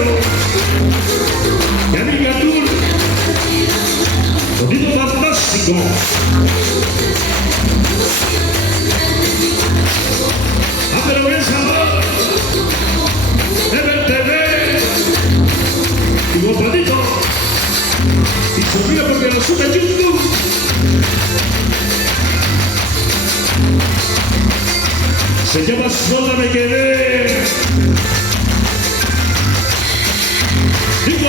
perro, caricatura, sonido fantástico. Ah, pero bien sabor, TV y guapadito, y subía porque lo sube YouTube. Se llama Sola Me Quedé. Digo,